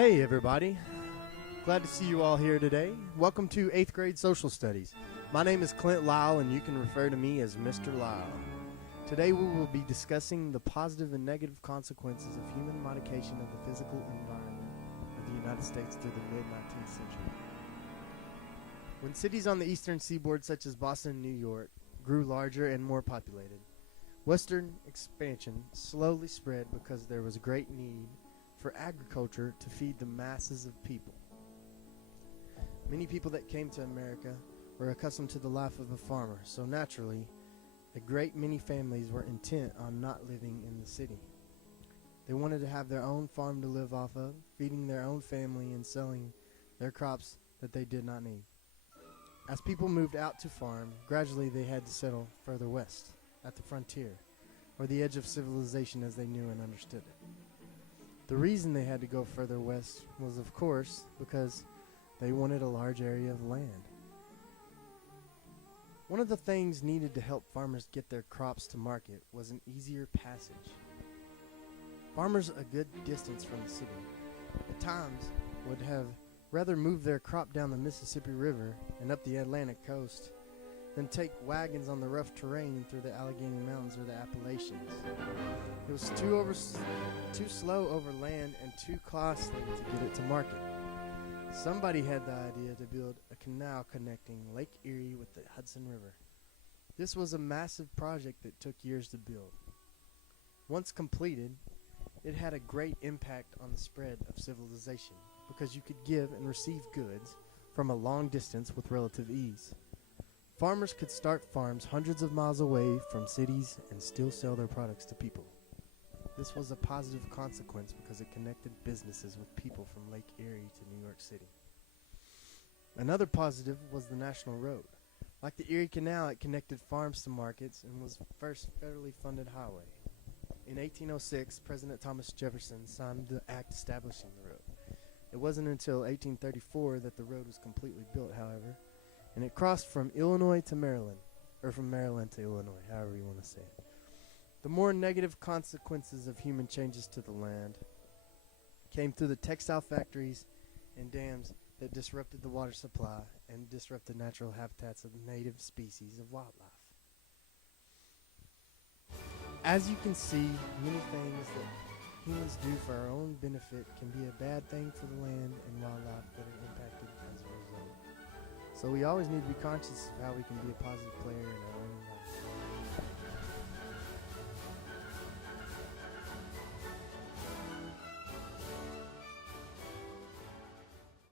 Hey everybody, glad to see you all here today. Welcome to 8th grade social studies. My name is Clint Lisle and you can refer to me as Mr. Lisle. Today we will be discussing the positive and negative consequences of human modification of the physical environment of the United States through the mid-19th century. When cities on the eastern seaboard such as Boston and New York grew larger and more populated, western expansion slowly spread because there was great need for agriculture to feed the masses of people. Many people that came to America were accustomed to the life of a farmer, so naturally, a great many families were intent on not living in the city. They wanted to have their own farm to live off of, feeding their own family and selling their crops that they did not need. As people moved out to farm, gradually they had to settle further west, at the frontier, or the edge of civilization as they knew and understood it. The reason they had to go further west was, of course, because they wanted a large area of land. One of the things needed to help farmers get their crops to market was an easier passage. Farmers a good distance from the city at times would have rather moved their crop down the Mississippi River and up the Atlantic coast than take wagons on the rough terrain through the Allegheny Mountains or the Appalachians. It was too slow over land and too costly to get it to market. Somebody had the idea to build a canal connecting Lake Erie with the Hudson River. This was a massive project that took years to build. Once completed, it had a great impact on the spread of civilization because you could give and receive goods from a long distance with relative ease. Farmers could start farms hundreds of miles away from cities and still sell their products to people. This was a positive consequence because it connected businesses with people from Lake Erie to New York City. Another positive was the National Road. Like the Erie Canal, it connected farms to markets and was the first federally funded highway. In 1806, President Thomas Jefferson signed the act establishing the road. It wasn't until 1834 that the road was completely built, however, and it crossed from Illinois to Maryland, or from Maryland to Illinois, however you want to say it. The more negative consequences of human changes to the land came through the textile factories and dams that disrupted the water supply and disrupted natural habitats of native species of wildlife. As you can see, many things that humans do for our own benefit can be a bad thing for the land and wildlife that are impacted as a result. So we always need to be conscious of how we can be a positive player in our